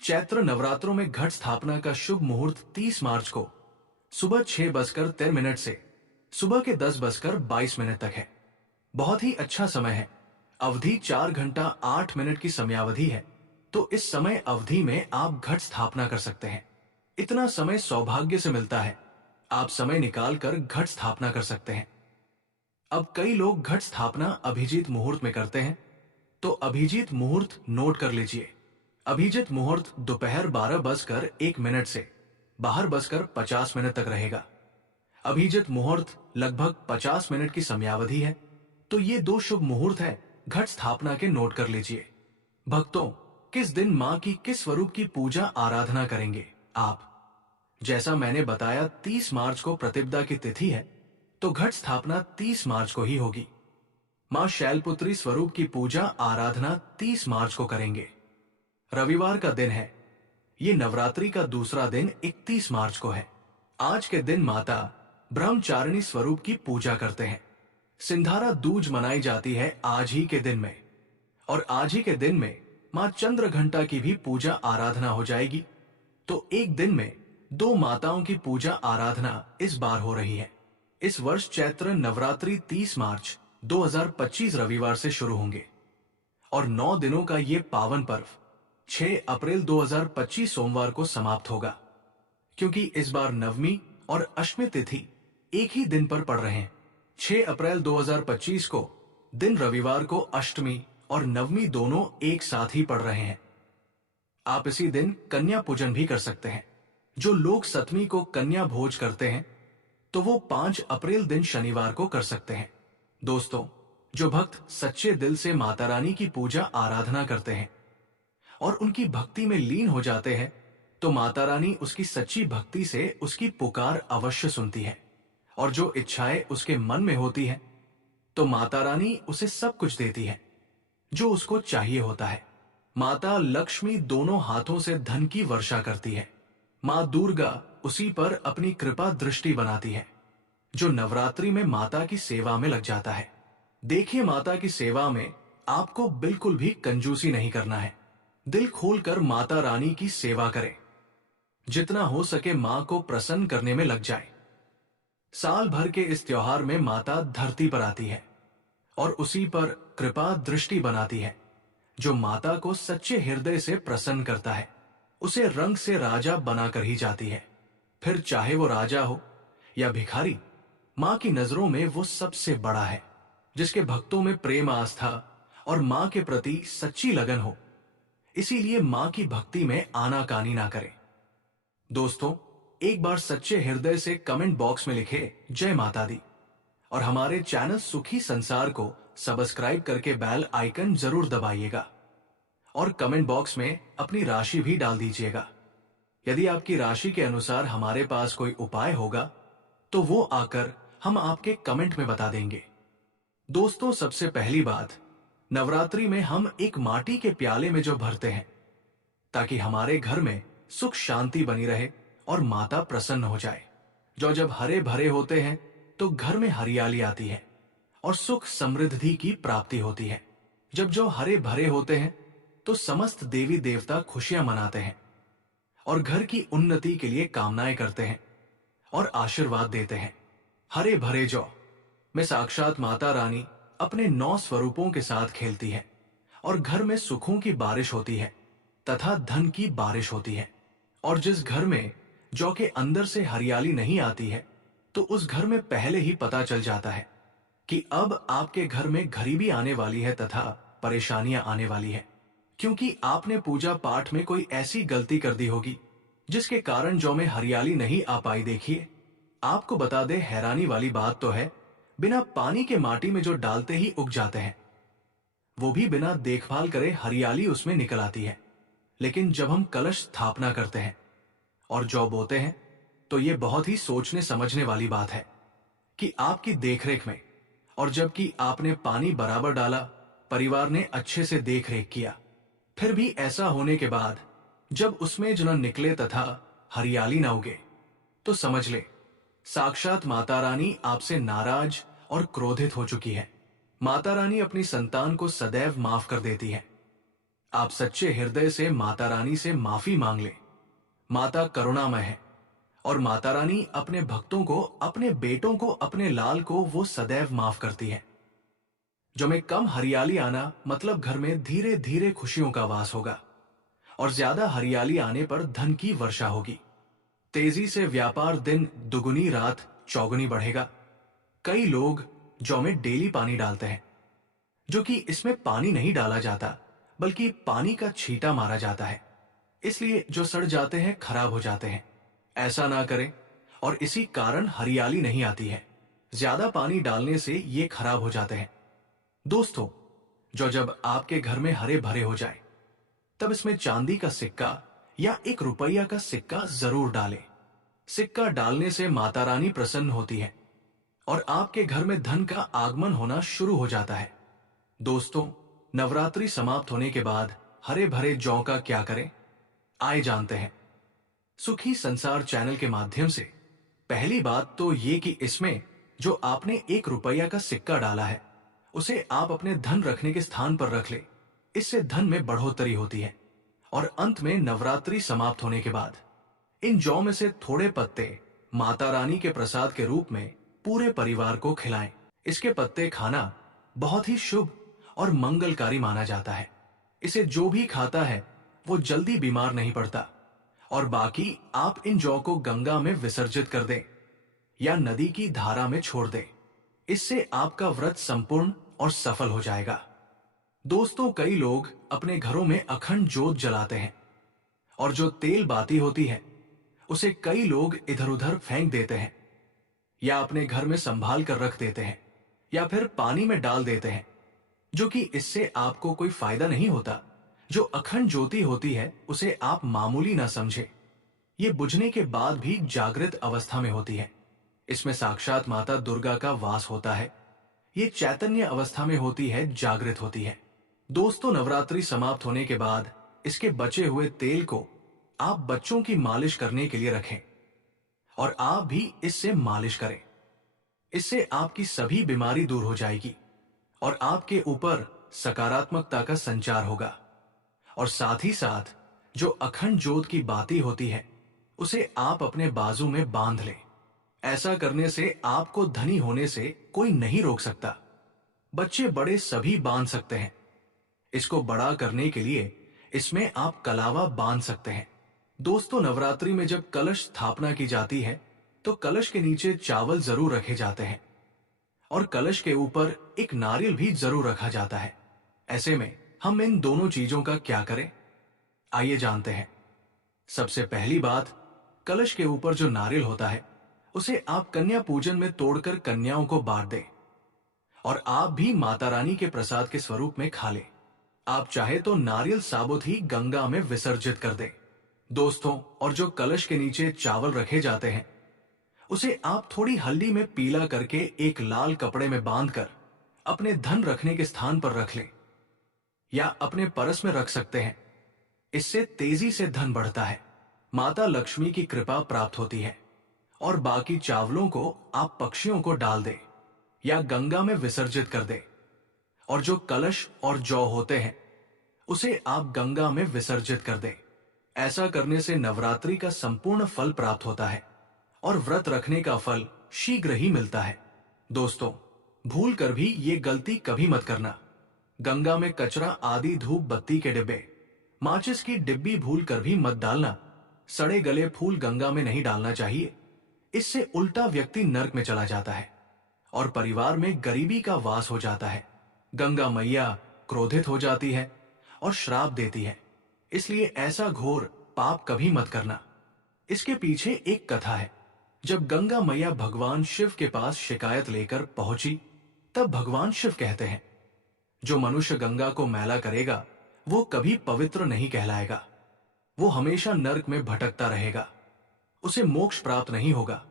चैत्र नवरात्रों में घट स्थापना का शुभ मुहूर्त 30 मार्च को सुबह 6:13 से सुबह के 10:22 तक है। बहुत ही अच्छा समय है। अवधि 4 घंटा 8 मिनट की समयावधि है। तो इस समय अवधि में आप घट स्थापना कर सकते हैं। इतना समय सौभाग्य से मिलता है। आप समय निकालकर घट स्थापना कर सकते हैं। अब कई लोग घट स्थापना अभिजीत मुहूर्त में करते हैं। तो अभिजीत मुहूर्त नोट कर लीजिए। अभिजीत मुहूर्त दोपहर 12:01 से 12:50 तक रहेगा। अभिजीत मुहूर्त लगभग 50 मिनट की समयावधि है। तो ये दो शुभ मुहूर्त है घट स्थापना के, नोट कर लीजिए। भक्तों, किस दिन मां की किस स्वरूप की पूजा आराधना करेंगे आप? जैसा मैंने बताया, 30 मार्च को प्रतिपदा की तिथि है, तो घट स्थापना 30 मार्च को ही होगी। मां शैलपुत्री स्वरूप की पूजा आराधना 30 मार्च को करेंगे। रविवार का दिन है। ये नवरात्रि का दूसरा दिन 31 मार्च को है। आज के दिन माता ब्रह्मचारिणी स्वरूप की पूजा करते हैं। सिंधारा दूज मनाई जाती है आज ही के दिन में। और आज ही के दिन में मां चंद्र घंटा की भी पूजा आराधना हो जाएगी। तो एक दिन में 2 माताओं की पूजा आराधना इस बार हो रही है। इस वर्ष चैत्र नवरात्रि 30 मार्च 2025 रविवार से शुरू होंगे और 9 दिनों का ये पावन पर्व 6 अप्रैल 2025 सोमवार को समाप्त होगा। क्योंकि इस बार नवमी और अष्टमी तिथि एक ही दिन पर पड़ रहे हैं। 6 अप्रैल 2025 को दिन रविवार को अष्टमी और नवमी दोनों एक साथ ही पड़ रहे हैं। आप इसी दिन कन्या पूजन भी कर सकते हैं। जो लोग सप्तमी को कन्या भोज करते हैं तो वो 5 अप्रैल दिन शनिवार को कर सकते हैं। दोस्तों, जो भक्त सच्चे दिल से माता रानी की पूजा आराधना करते हैं और उनकी भक्ति में लीन हो जाते हैं तो माता रानी उसकी सच्ची भक्ति से उसकी पुकार अवश्य सुनती है। और जो इच्छाएं उसके मन में होती हैं तो माता रानी उसे सब कुछ देती है जो उसको चाहिए होता है। माता लक्ष्मी दोनों हाथों से धन की वर्षा करती है। मां दुर्गा उसी पर अपनी कृपा दृष्टि बनाती है जो नवरात्रि में माता की सेवा में लग जाता है। देखिए, माता की सेवा में आपको बिल्कुल भी कंजूसी नहीं करना है। दिल खोलकर माता रानी की सेवा करें। जितना हो सके मां को प्रसन्न करने में लग जाए। साल भर के इस त्योहार में माता धरती पर आती है और उसी पर कृपा दृष्टि बनाती है। जो माता को सच्चे हृदय से प्रसन्न करता है उसे रंग से राजा बनाकर ही जाती है। फिर चाहे वो राजा हो या भिखारी, मां की नजरों में वो सबसे बड़ा है। जिसके भक्तों में प्रेम, आस्था और मां के प्रति सच्ची लगन हो। इसीलिए मां की भक्ति में आनाकानी ना करें। दोस्तों, एक बार सच्चे हृदय से कमेंट बॉक्स में लिखे जय माता दी और हमारे चैनल सुखी संसार को सब्सक्राइब करके बेल आइकन जरूर दबाइएगा और कमेंट बॉक्स में अपनी राशि भी डाल दीजिएगा। यदि आपकी राशि के अनुसार हमारे पास कोई उपाय होगा तो वो आकर हम आपके कमेंट में बता देंगे। दोस्तों, सबसे पहली बात, नवरात्रि में हम एक माटी के प्याले में जो भरते हैं ताकि हमारे घर में सुख शांति बनी रहे और माता प्रसन्न हो जाए। जो जब हरे भरे होते हैं तो घर में हरियाली आती है और सुख समृद्धि की प्राप्ति होती है। जब जो हरे भरे होते हैं तो समस्त देवी देवता खुशियां मनाते हैं और घर की उन्नति के लिए कामनाएं करते हैं और आशीर्वाद देते हैं। हरे भरे जौ में साक्षात माता रानी अपने 9 स्वरूपों के साथ खेलती है और घर में सुखों की बारिश होती है तथा धन की बारिश होती है। और जिस घर में जौ के अंदर से हरियाली नहीं आती है तो उस घर में पहले ही पता चल जाता है कि अब आपके घर में गरीबी आने वाली है तथा परेशानियां आने वाली है, क्योंकि आपने पूजा पाठ में कोई ऐसी गलती कर दी होगी जिसके कारण जौ में हरियाली नहीं आ पाई। देखिए, आपको बता दे, हैरानी वाली बात तो है, बिना पानी के माटी में जो डालते ही उग जाते हैं, वो भी बिना देखभाल करे हरियाली उसमें निकल आती है। लेकिन जब हम कलश स्थापना करते हैं और जौ बोते हैं तो ये बहुत ही सोचने समझने वाली बात है कि आपकी देखरेख में, और जबकि आपने पानी बराबर डाला, परिवार ने अच्छे से देखरेख किया, फिर भी ऐसा होने के बाद जब उसमें जो न निकले तथा हरियाली न उगे तो समझ ले साक्षात माता रानी आपसे नाराज और क्रोधित हो चुकी है। माता रानी अपनी संतान को सदैव माफ कर देती है। आप सच्चे हृदय से माता रानी से माफी मांग ले। माता करुणामय है और माता रानी अपने भक्तों को, अपने बेटों को, अपने लाल को वो सदैव माफ करती है। जो में कम हरियाली आना मतलब घर में धीरे धीरे खुशियों का वास होगा और ज्यादा हरियाली आने पर धन की वर्षा होगी। तेजी से व्यापार दिन दुगुनी रात चौगुनी बढ़ेगा। कई लोग जौ में डेली पानी डालते हैं, जो कि इसमें पानी नहीं डाला जाता बल्कि पानी का छींटा मारा जाता है, इसलिए जो सड़ जाते हैं, खराब हो जाते हैं। ऐसा ना करें और इसी कारण हरियाली नहीं आती है। ज्यादा पानी डालने से ये खराब हो जाते हैं। दोस्तों, जो जब आपके घर में हरे भरे हो जाए तब इसमें चांदी का सिक्का या 1 रुपया का सिक्का जरूर डालें। सिक्का डालने से माता रानी प्रसन्न होती है और आपके घर में धन का आगमन होना शुरू हो जाता है। दोस्तों, नवरात्रि समाप्त होने के बाद हरे भरे जौ का क्या करें, आए जानते हैं। सुखी संसार चैनल के माध्यम से पहली बात तो ये कि इसमें जो आपने 1 रुपया का सिक्का डाला है उसे आप अपने धन रखने के स्थान पर रख ले। इससे धन में बढ़ोतरी होती है। और अंत में नवरात्रि समाप्त होने के बाद इन जौ में से थोड़े पत्ते माता रानी के प्रसाद के रूप में पूरे परिवार को खिलाएं। इसके पत्ते खाना बहुत ही शुभ और मंगलकारी माना जाता है। इसे जो भी खाता है वो जल्दी बीमार नहीं पड़ता। और बाकी आप इन जौ को गंगा में विसर्जित कर दें या नदी की धारा में छोड़ दें। इससे आपका व्रत संपूर्ण और सफल हो जाएगा। दोस्तों, कई लोग अपने घरों में अखंड जोत जलाते हैं और जो तेल बाती होती है उसे कई लोग इधर उधर फेंक देते हैं या अपने घर में संभाल कर रख देते हैं या फिर पानी में डाल देते हैं, जो कि इससे आपको कोई फायदा नहीं होता। जो अखंड ज्योति होती है उसे आप मामूली ना समझे। ये बुझने के बाद भी जागृत अवस्था में होती है। इसमें साक्षात माता दुर्गा का वास होता है। ये चैतन्य अवस्था में होती है, जागृत होती है। दोस्तों, नवरात्रि समाप्त होने के बाद इसके बचे हुए तेल को आप बच्चों की मालिश करने के लिए रखें और आप भी इससे मालिश करें। इससे आपकी सभी बीमारी दूर हो जाएगी और आपके ऊपर सकारात्मकता का संचार होगा। और साथ ही साथ जो अखंड ज्योत की बाती होती है उसे आप अपने बाजू में बांध लें। ऐसा करने से आपको धनी होने से कोई नहीं रोक सकता। बच्चे बड़े सभी बांध सकते हैं। इसको बड़ा करने के लिए इसमें आप कलावा बांध सकते हैं। दोस्तों, नवरात्रि में जब कलश स्थापना की जाती है तो कलश के नीचे चावल जरूर रखे जाते हैं और कलश के ऊपर एक नारियल भी जरूर रखा जाता है। ऐसे में हम इन दोनों चीजों का क्या करें, आइए जानते हैं। सबसे पहली बात, कलश के ऊपर जो नारियल होता है उसे आप कन्या पूजन में तोड़कर कन्याओं को बांट दें और आप भी माता रानी के प्रसाद के स्वरूप में खा लें। आप चाहे तो नारियल साबुत ही गंगा में विसर्जित कर दें। दोस्तों, और जो कलश के नीचे चावल रखे जाते हैं उसे आप थोड़ी हल्दी में पीला करके एक लाल कपड़े में बांधकर अपने धन रखने के स्थान पर रख लें या अपने परस में रख सकते हैं। इससे तेजी से धन बढ़ता है, माता लक्ष्मी की कृपा प्राप्त होती है। और बाकी चावलों को आप पक्षियों को डाल दें या गंगा में विसर्जित कर दें। और जो कलश और जौ होते हैं उसे आप गंगा में विसर्जित कर दें। ऐसा करने से नवरात्रि का संपूर्ण फल प्राप्त होता है और व्रत रखने का फल शीघ्र ही मिलता है। दोस्तों, भूल कर भी ये गलती कभी मत करना। गंगा में कचरा आदि धूप बत्ती के डिब्बे, माचिस की डिब्बी भूल कर भी मत डालना। सड़े गले फूल गंगा में नहीं डालना चाहिए। इससे उल्टा व्यक्ति नरक में चला जाता है और परिवार में गरीबी का वास हो जाता है। गंगा मैया क्रोधित हो जाती है और श्राप देती है। इसलिए ऐसा घोर पाप कभी मत करना। इसके पीछे एक कथा है। जब गंगा मैया भगवान शिव के पास शिकायत लेकर पहुंची, तब भगवान शिव कहते हैं, जो मनुष्य गंगा को मैला करेगा वो कभी पवित्र नहीं कहलाएगा। वो हमेशा नरक में भटकता रहेगा, उसे मोक्ष प्राप्त नहीं होगा।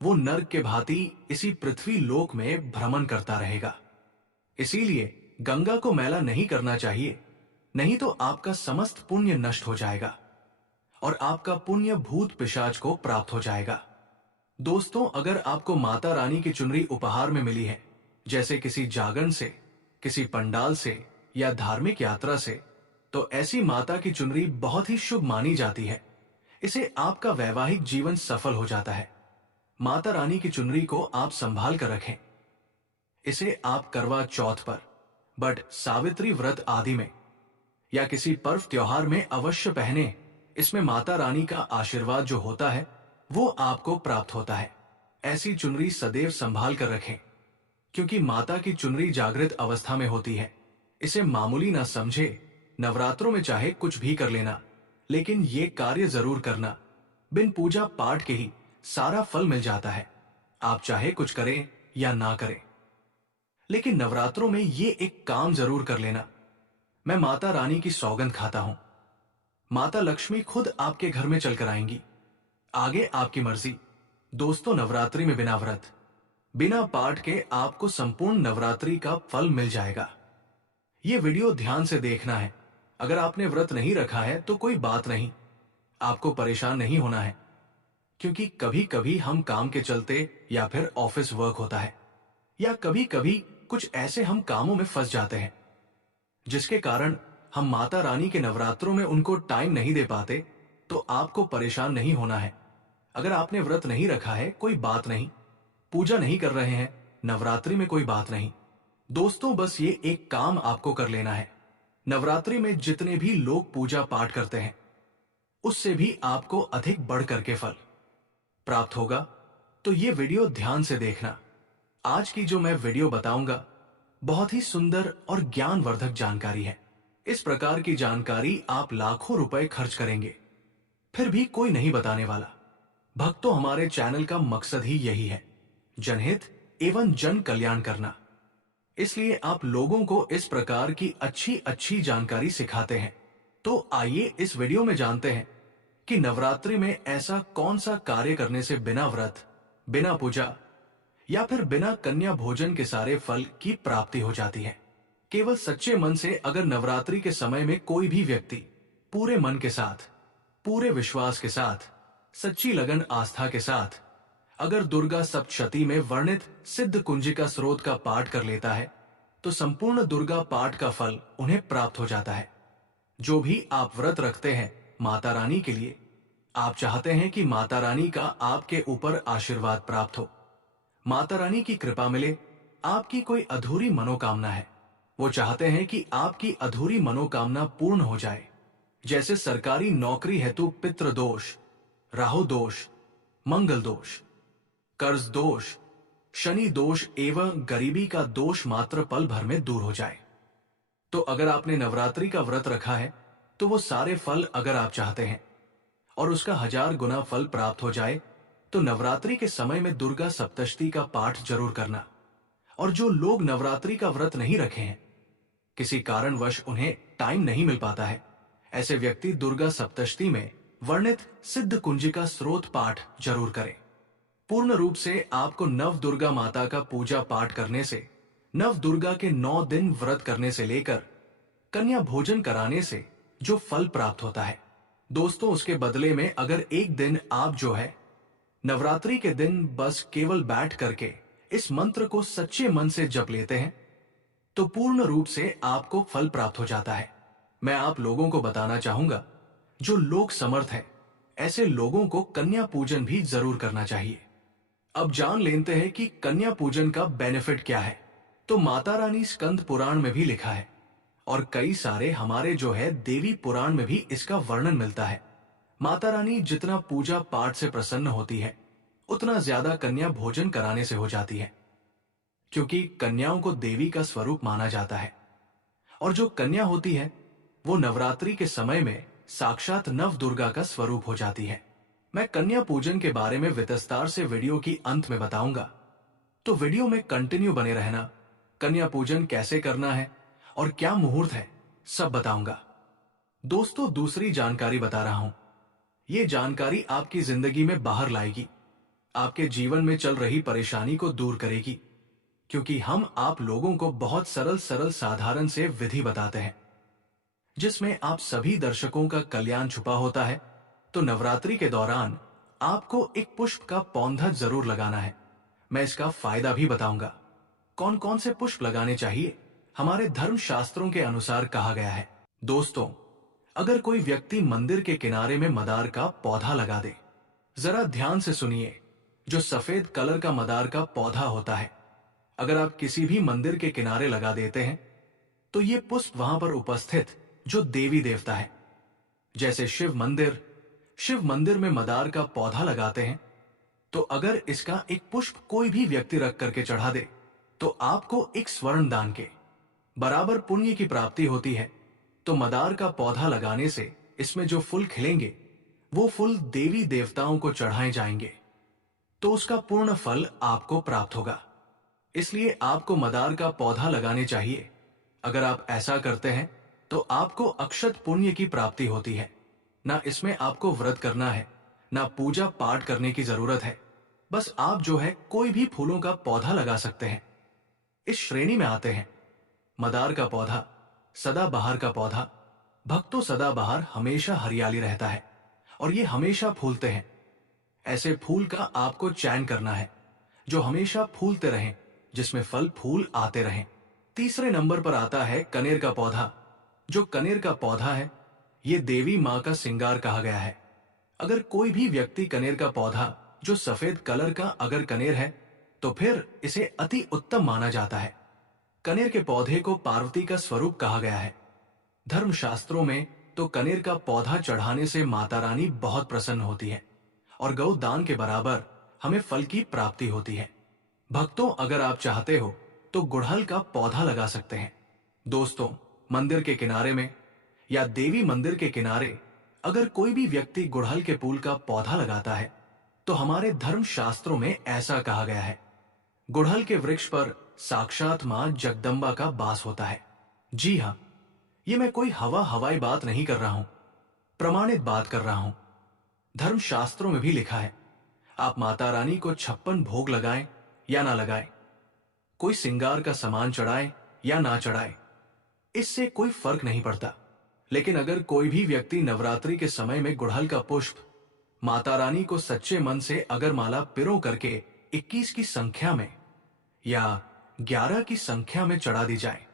वो नरक के भांति इसी पृथ्वी लोक में भ्रमण करता रहेगा। इसीलिए गंगा को मैला नहीं करना चाहिए, नहीं तो आपका समस्त पुण्य नष्ट हो जाएगा और आपका पुण्य भूत पिशाच को प्राप्त हो जाएगा। दोस्तों, अगर आपको माता रानी की चुनरी उपहार में मिली है, जैसे किसी जागरण से, किसी पंडाल से या धार्मिक यात्रा से, तो ऐसी माता की चुनरी बहुत ही शुभ मानी जाती है। इसे आपका वैवाहिक जीवन सफल हो जाता है। माता रानी की चुनरी को आप संभाल कर रखें। इसे आप करवा चौथ पर, बट सावित्री व्रत आदि में या किसी पर्व त्योहार में अवश्य पहने। इसमें माता रानी का आशीर्वाद जो होता है वो आपको प्राप्त होता है। ऐसी चुनरी सदैव संभाल कर रखें, क्योंकि माता की चुनरी जागृत अवस्था में होती है। इसे मामूली ना समझे। नवरात्रों में चाहे कुछ भी कर लेना, लेकिन ये कार्य जरूर करना। बिन पूजा पाठ के ही सारा फल मिल जाता है। आप चाहे कुछ करें या ना करें, लेकिन नवरात्रों में ये एक काम जरूर कर लेना। मैं माता रानी की सौगंध खाता हूं, माता लक्ष्मी खुद आपके घर में चलकर आएंगी। आगे आपकी मर्जी। दोस्तों, नवरात्रि में बिना व्रत, बिना पाठ के आपको संपूर्ण नवरात्रि का फल मिल जाएगा। ये वीडियो ध्यान से देखना है। अगर आपने व्रत नहीं रखा है तो कोई बात नहीं, आपको परेशान नहीं होना है, क्योंकि कभी कभी हम काम के चलते या फिर ऑफिस वर्क होता है या कभी कभी कुछ ऐसे हम कामों में फंस जाते हैं जिसके कारण हम माता रानी के नवरात्रों में उनको टाइम नहीं दे पाते। तो आपको परेशान नहीं होना है। अगर आपने व्रत नहीं रखा है कोई बात नहीं, पूजा नहीं कर रहे हैं नवरात्रि में कोई बात नहीं। दोस्तों, बस ये एक काम आपको कर लेना है। नवरात्रि में जितने भी लोग पूजा पाठ करते हैं उससे भी आपको अधिक बढ़ करके फल प्राप्त होगा। तो ये वीडियो ध्यान से देखना। आज की जो मैं वीडियो बताऊंगा बहुत ही सुंदर और ज्ञानवर्धक जानकारी है। इस प्रकार की जानकारी आप लाखों रुपए खर्च करेंगे फिर भी कोई नहीं बताने वाला। भक्तों, हमारे चैनल का मकसद ही यही है, जनहित एवं जन कल्याण करना। इसलिए आप लोगों को इस प्रकार की अच्छी अच्छी जानकारी सिखाते हैं। तो आइए इस वीडियो में जानते हैं कि नवरात्रि में ऐसा कौन सा कार्य करने से बिना व्रत, बिना पूजा या फिर बिना कन्या भोजन के सारे फल की प्राप्ति हो जाती है। केवल सच्चे मन से अगर नवरात्रि के समय में कोई भी व्यक्ति पूरे मन के साथ, पूरे विश्वास के साथ, सच्ची लगन आस्था के साथ अगर दुर्गा सप्तशती में वर्णित सिद्ध कुंजिका स्रोत का पाठ कर लेता है तो संपूर्ण दुर्गा पाठ का फल उन्हें प्राप्त हो जाता है। जो भी आप व्रत रखते हैं माता रानी के लिए, आप चाहते हैं कि माता रानी का आपके ऊपर आशीर्वाद प्राप्त हो, माता रानी की कृपा मिले, आपकी कोई अधूरी मनोकामना है, वो चाहते हैं कि आपकी अधूरी मनोकामना पूर्ण हो जाए। जैसे सरकारी नौकरी हेतु पितृ दोष, राहु दोष, मंगल दोष, कर्ज दोष, शनि दोष एवं गरीबी का दोष मात्र पल भर में दूर हो जाए। तो अगर आपने नवरात्रि का व्रत रखा है तो वो सारे फल अगर आप चाहते हैं और उसका 1000 गुना फल प्राप्त हो जाए तो नवरात्रि के समय में दुर्गा सप्तशती का पाठ जरूर करना। और जो लोग नवरात्रि का व्रत नहीं रखे हैं, किसी कारणवश उन्हें टाइम नहीं मिल पाता है, ऐसे व्यक्ति दुर्गा सप्तशती में वर्णित सिद्ध कुंजिका स्रोत पाठ जरूर करें। पूर्ण रूप से आपको नव दुर्गा माता का पूजा पाठ करने से, नव दुर्गा के 9 दिन व्रत करने से लेकर कन्या भोजन कराने से जो फल प्राप्त होता है, दोस्तों उसके बदले में अगर एक दिन आप जो है नवरात्रि के दिन बस केवल बैठ करके इस मंत्र को सच्चे मन से जप लेते हैं, तो पूर्ण रूप से आपको फल प्राप्त हो जाता है। मैं आप लोगों को बताना चाहूंगा, जो लोग समर्थ हैं, ऐसे लोगों को कन्या पूजन भी जरूर करना चाहिए। अब जान लेते हैं कि कन्या पूजन का बेनिफिट क्या है। तो माता रानी स्कंद पुराण में भी लिखा है और कई सारे हमारे जो है देवी पुराण में भी इसका वर्णन मिलता है। माता रानी जितना पूजा पाठ से प्रसन्न होती है, उतना ज्यादा कन्या भोजन कराने से हो जाती है, क्योंकि कन्याओं को देवी का स्वरूप माना जाता है। और जो कन्या होती है वो नवरात्रि के समय में साक्षात नव दुर्गा का स्वरूप हो जाती है। मैं कन्या पूजन के बारे में विस्तार से वीडियो की अंत में बताऊंगा, तो वीडियो में कंटिन्यू बने रहना। कन्या पूजन कैसे करना है और क्या मुहूर्त है, सब बताऊंगा। दोस्तों दूसरी जानकारी बता रहा हूं, ये जानकारी आपकी जिंदगी में बाहर लाएगी, आपके जीवन में चल रही परेशानी को दूर करेगी, क्योंकि हम आप लोगों को बहुत सरल सरल साधारण से विधि बताते हैं, जिसमें आप सभी दर्शकों का कल्याण छुपा होता है। तो नवरात्रि के दौरान आपको एक पुष्प का पौधा जरूर लगाना है। मैं इसका फायदा भी बताऊंगा, कौन कौन से पुष्प लगाने चाहिए, हमारे धर्म शास्त्रों के अनुसार कहा गया है। दोस्तों, अगर कोई व्यक्ति मंदिर के किनारे में मदार का पौधा लगा दे, जरा ध्यान से सुनिए, जो सफेद कलर का मदार का पौधा होता है, अगर आप किसी भी मंदिर के किनारे लगा देते हैं, तो ये पुष्प वहां पर उपस्थित जो देवी देवता है, जैसे शिव मंदिर में मदार का पौधा लगाते हैं, तो अगर इसका एक पुष्प कोई भी व्यक्ति रख करके चढ़ा दे, तो आपको एक स्वर्ण दान के बराबर पुण्य की प्राप्ति होती है। तो मदार का पौधा लगाने से इसमें जो फूल खिलेंगे, वो फूल देवी देवताओं को चढ़ाए जाएंगे, तो उसका पूर्ण फल आपको प्राप्त होगा। इसलिए आपको मदार का पौधा लगाने चाहिए। अगर आप ऐसा करते हैं तो आपको अक्षत पुण्य की प्राप्ति होती है। ना इसमें आपको व्रत करना है, ना पूजा पाठ करने की जरूरत है, बस आप जो है कोई भी फूलों का पौधा लगा सकते हैं। इस श्रेणी में आते हैं मदार का पौधा, सदाबहार का पौधा। भक्तों, सदाबहार हमेशा हरियाली रहता है और ये हमेशा फूलते हैं। ऐसे फूल का आपको चयन करना है जो हमेशा फूलते रहें, जिसमें फल फूल आते रहें। तीसरे नंबर पर आता है कनेर का पौधा। जो कनेर का पौधा है, ये देवी मां का श्रृंगार कहा गया है। अगर कोई भी व्यक्ति कनेर का पौधा जो सफेद कलर का अगर कनेर है, तो फिर इसे अति उत्तम माना जाता है। कनेर के पौधे को पार्वती का स्वरूप कहा गया है। धर्मशास्त्रों में तो कनेर का पौधा चढ़ाने से माता रानी बहुत प्रसन्न होती है और गौ दान के बराबर हमें फल की प्राप्ति होती है। भक्तों, अगर आप चाहते हो तो गुड़हल का पौधा लगा सकते हैं। दोस्तों, मंदिर के किनारे में या देवी मंदिर के किनारे अगर कोई भी व्यक्ति गुड़हल के फूल का पौधा लगाता है, तो हमारे धर्म शास्त्रों में ऐसा कहा गया है, गुड़हल के वृक्ष पर साक्षात मां जगदम्बा का वास होता है। जी हाँ, ये मैं कोई हवाई बात नहीं कर रहा हूं, प्रमाणित बात कर रहा हूं। धर्म शास्त्रों में भी लिखा है, आप माता रानी को 56 भोग लगाएं या ना लगाएं, कोई श्रृंगार का सामान चढ़ाएं या ना चढ़ाएं, इससे कोई फर्क नहीं पड़ता। लेकिन अगर कोई भी व्यक्ति नवरात्रि के समय में गुड़हल का पुष्प माता रानी को सच्चे मन से अगर माला पिरो करके 21 की संख्या में या 11 की संख्या में चढ़ा दी जाए,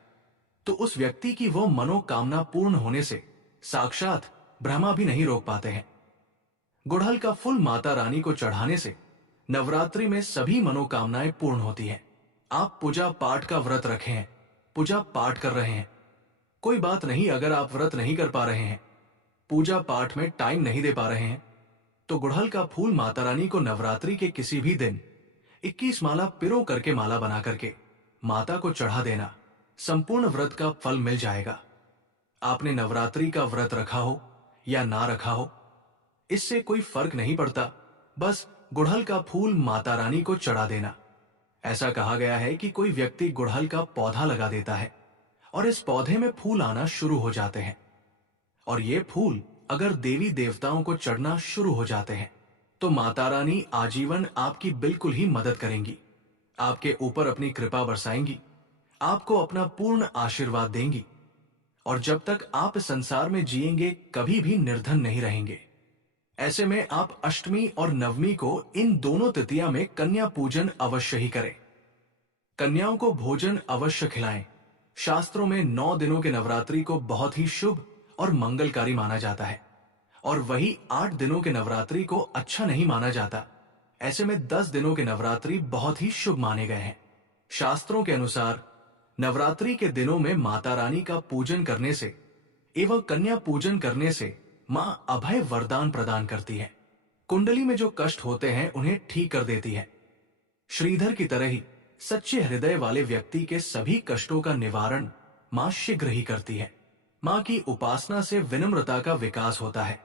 तो उस व्यक्ति की वो मनोकामना पूर्ण होने से साक्षात ब्रह्मा भी नहीं रोक पाते हैं। गुड़हल का फूल माता रानी को चढ़ाने से नवरात्रि में सभी मनोकामनाएं पूर्ण होती हैं। आप पूजा पाठ का व्रत रखे हैं, पूजा पाठ कर रहे हैं, कोई बात नहीं। अगर आप व्रत नहीं कर पा रहे हैं, पूजा पाठ में टाइम नहीं दे पा रहे हैं, तो गुड़हल का फूल माता रानी को नवरात्रि के किसी भी दिन 21 माला पिरो करके माला बना करके माता को चढ़ा देना, संपूर्ण व्रत का फल मिल जाएगा। आपने नवरात्रि का व्रत रखा हो या ना रखा हो, इससे कोई फर्क नहीं पड़ता। बस गुड़हल का फूल माता रानी को चढ़ा देना। ऐसा कहा गया है कि कोई व्यक्ति गुड़हल का पौधा लगा देता है और इस पौधे में फूल आना शुरू हो जाते हैं, और ये फूल अगर देवी देवताओं को चढ़ना शुरू हो जाते हैं तो माता रानी आजीवन आपकी बिल्कुल ही मदद करेंगी, आपके ऊपर अपनी कृपा बरसाएंगी, आपको अपना पूर्ण आशीर्वाद देंगी, और जब तक आप इस संसार में जिएंगे कभी भी निर्धन नहीं रहेंगे। ऐसे में आप अष्टमी और नवमी को इन दोनों तिथियां में कन्या पूजन अवश्य ही करें। कन्याओं को भोजन अवश्य खिलाएं। शास्त्रों में 9 दिनों के नवरात्रि को बहुत ही शुभ और मंगलकारी माना जाता है, और वही 8 दिनों के नवरात्रि को अच्छा नहीं माना जाता। ऐसे में 10 दिनों के नवरात्रि बहुत ही शुभ माने गए हैं। शास्त्रों के अनुसार नवरात्रि के दिनों में माता रानी का पूजन करने से एवं कन्या पूजन करने से मां अभय वरदान प्रदान करती है। कुंडली में जो कष्ट होते हैं उन्हें ठीक कर देती है। श्रीधर की तरह ही सच्चे हृदय वाले व्यक्ति के सभी कष्टों का निवारण मां शीघ्र ही करती है। मां की उपासना से विनम्रता का विकास होता है।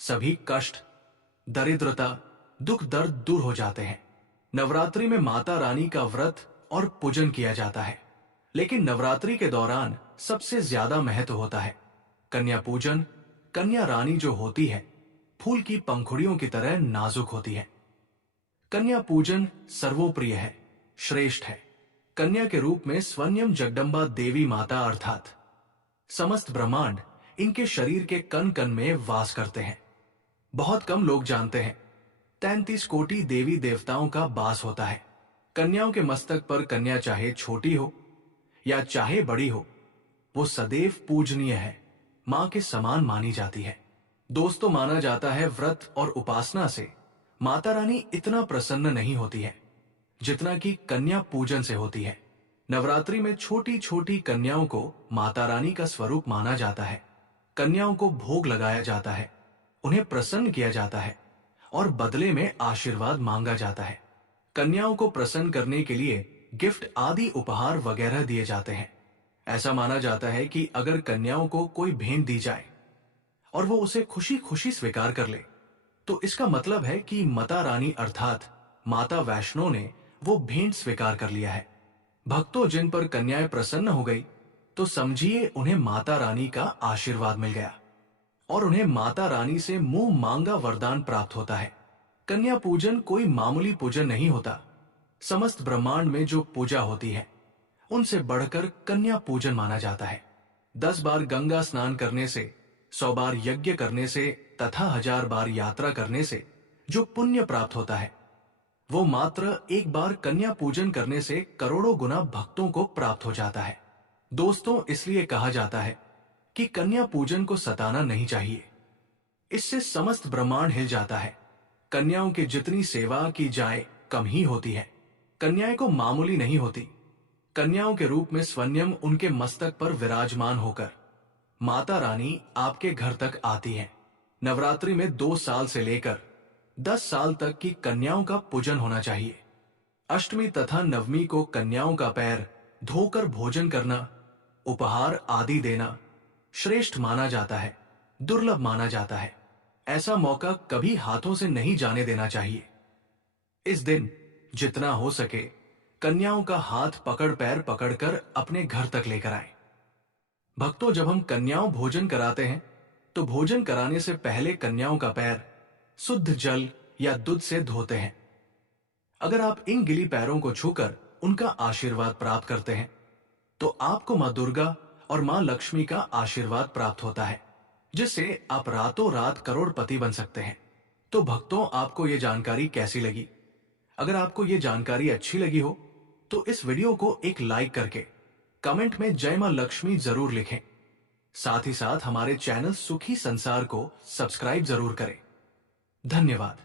सभी कष्ट, दरिद्रता, दुख दर्द दूर हो जाते हैं। नवरात्रि में माता रानी का व्रत और पूजन किया जाता है, लेकिन नवरात्रि के दौरान सबसे ज्यादा महत्व होता है कन्या पूजन। कन्या रानी जो होती है फूल की पंखुड़ियों की तरह नाजुक होती है। कन्या पूजन सर्वोप्रिय है, श्रेष्ठ है। कन्या के रूप में स्वयं जगदम्बा देवी माता अर्थात समस्त ब्रह्मांड इनके शरीर के कण कण में वास करते हैं। बहुत कम लोग जानते हैं 33 कोटि देवी देवताओं का वास होता है। कन्याओं के मस्तक पर कन्या चाहे छोटी हो या चाहे बड़ी हो, वो सदैव पूजनीय है, मां के समान मानी जाती है। दोस्तों, माना जाता है व्रत और उपासना से माता रानी इतना प्रसन्न नहीं होती है जितना कि कन्या पूजन से होती है। नवरात्रि में छोटी छोटी कन्याओं को माता रानी का स्वरूप माना जाता है। कन्याओं को भोग लगाया जाता है, उन्हें प्रसन्न किया जाता है और बदले में आशीर्वाद मांगा जाता है। कन्याओं को प्रसन्न करने के लिए गिफ्ट आदि उपहार वगैरह दिए जाते हैं। ऐसा माना जाता है कि अगर कन्याओं को कोई भेंट दी जाए और वो उसे खुशी खुशी स्वीकार कर ले तो इसका मतलब है कि माता रानी अर्थात माता वैष्णो ने वो भेंट स्वीकार कर लिया है। भक्तों, जिन पर कन्याएं प्रसन्न हो गई तो समझिए उन्हें माता रानी का आशीर्वाद मिल गया और उन्हें माता रानी से मुंह मांगा वरदान प्राप्त होता है। कन्या पूजन कोई मामूली पूजन नहीं होता। समस्त ब्रह्मांड में जो पूजा होती है उनसे बढ़कर कन्या पूजन माना जाता है। 10 बार गंगा स्नान करने से, 100 बार यज्ञ करने से तथा 1000 बार यात्रा करने से जो पुण्य प्राप्त होता है वो मात्र एक बार कन्या पूजन करने से करोड़ों गुना भक्तों को प्राप्त हो जाता है। दोस्तों, इसलिए कहा जाता है कि कन्या पूजन को सताना नहीं चाहिए, इससे समस्त ब्रह्मांड हिल जाता है। कन्याओं की जितनी सेवा की जाए कम ही होती है। कन्याएं को मामूली नहीं होती। कन्याओं के रूप में स्वयं उनके मस्तक पर विराजमान होकर माता रानी आपके घर तक आती है। नवरात्रि में 2 साल से लेकर 10 साल तक की कन्याओं का पूजन होना चाहिए। अष्टमी तथा नवमी को कन्याओं का पैर धोकर भोजन करना, उपहार आदि देना श्रेष्ठ माना जाता है, दुर्लभ माना जाता है। ऐसा मौका कभी हाथों से नहीं जाने देना चाहिए। इस दिन जितना हो सके कन्याओं का हाथ पकड़ पैर पकड़कर अपने घर तक लेकर आए। भक्तों, जब हम कन्याओं भोजन कराते हैं तो भोजन कराने से पहले कन्याओं का पैर शुद्ध जल या दूध से धोते हैं। अगर आप इन गिली पैरों को छूकर उनका आशीर्वाद प्राप्त करते हैं तो आपको मां दुर्गा और मां लक्ष्मी का आशीर्वाद प्राप्त होता है, जिससे आप रातों रात करोड़पति बन सकते हैं। तो भक्तों, आपको ये जानकारी कैसी लगी? अगर आपको ये जानकारी अच्छी लगी हो तो इस वीडियो को एक लाइक करके कमेंट में जय मां लक्ष्मी जरूर लिखें। साथ ही साथ हमारे चैनल सुखी संसार को सब्सक्राइब जरूर करें। धन्यवाद।